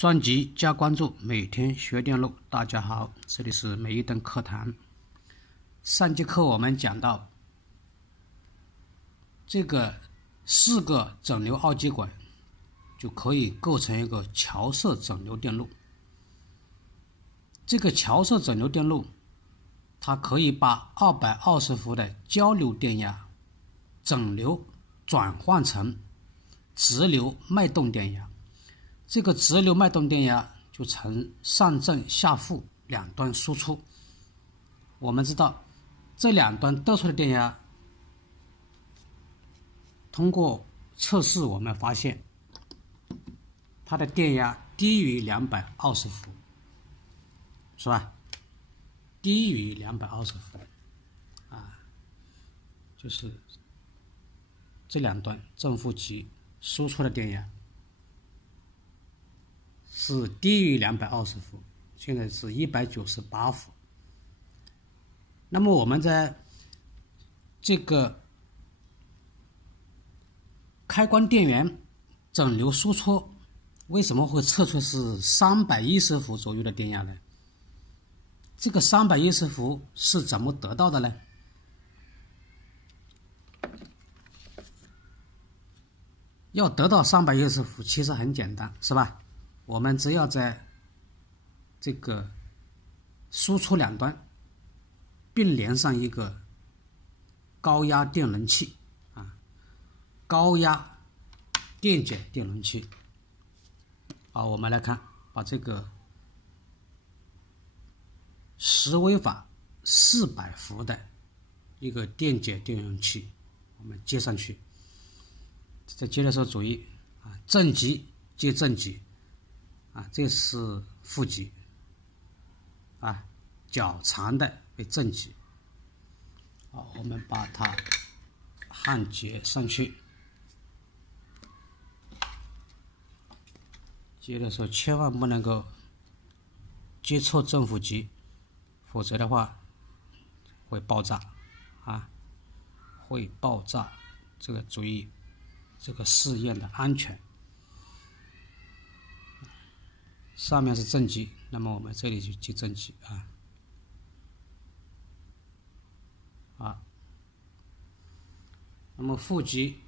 双击加关注，每天学电路。大家好，这里是每一灯课堂。上节课我们讲到，这个4个整流二极管就可以构成一个桥式整流电路。这个桥式整流电路，它可以把220伏的交流电压整流转换成直流脉动电压。这个直流脉动电压就呈上正下负两端输出。我们知道这两端得出的电压，通过测试我们发现它的电压低于220伏，是吧？低于220伏就是这两端正负极输出的电压是低于220伏，现在是198伏。那么我们在这个开关电源整流输出为什么会测出是310伏左右的电压呢？这个310伏是怎么得到的呢？要得到310伏其实很简单，是吧？我们只要在这个输出两端并连上一个高压电容器高压电解电容器。好，我们来看，把这个10微法400伏的一个电解电容器，我们接上去。在接的时候注意正极接正极这是负极较长的为正极。好，我们把它焊接上去。接的时候千万不能够接错正负极，否则的话会爆炸会爆炸。这个注意这个试验的安全。上面是正极，那么我们这里就接正极那么负极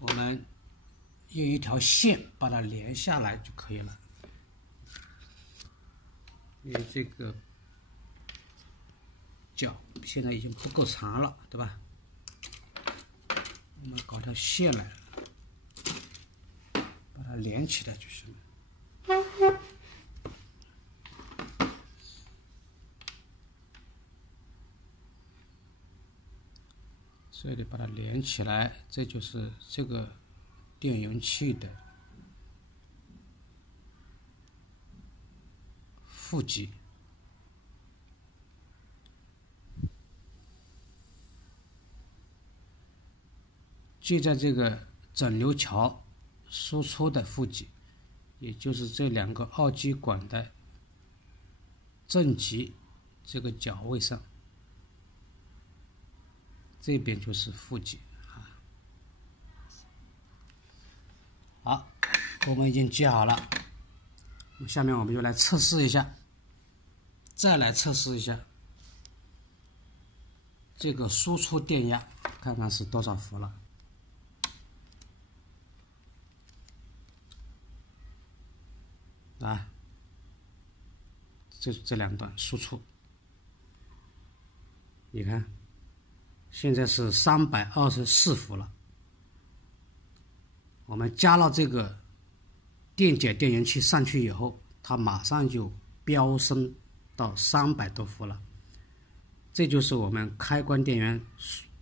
我们用一条线把它连下来就可以了。因为这个角现在已经不够长了，对吧？我们搞条线来把它连起来就行了。这里把它连起来，这就是这个电容器的负极。接在这个整流桥输出的负极，也就是这两个二极管的正极这个角位上，这边就是负极好，我们已经接好了。下面我们就来测试一下，再来测试一下这个输出电压，看看是多少伏了。这两段输出，你看现在是324伏了。我们加了这个电解电容器上去以后，它马上就飙升到300多伏了。这就是我们开关电源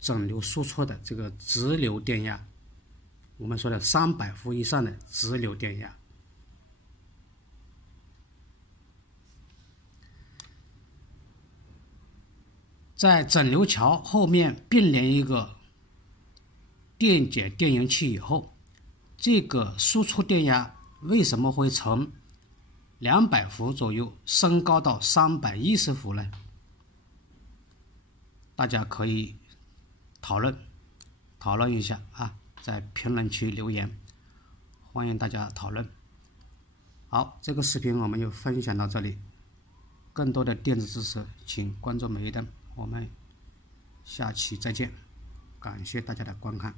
整流输出的这个直流电压，我们说的300伏以上的直流电压。在整流桥后面并联一个电解电容器以后，这个输出电压为什么会从200伏左右升高到310伏呢？大家可以讨论讨论一下啊，在评论区留言，欢迎大家讨论。好，这个视频我们就分享到这里，更多的电子知识请关注每一灯，我们下期再见，感谢大家的观看。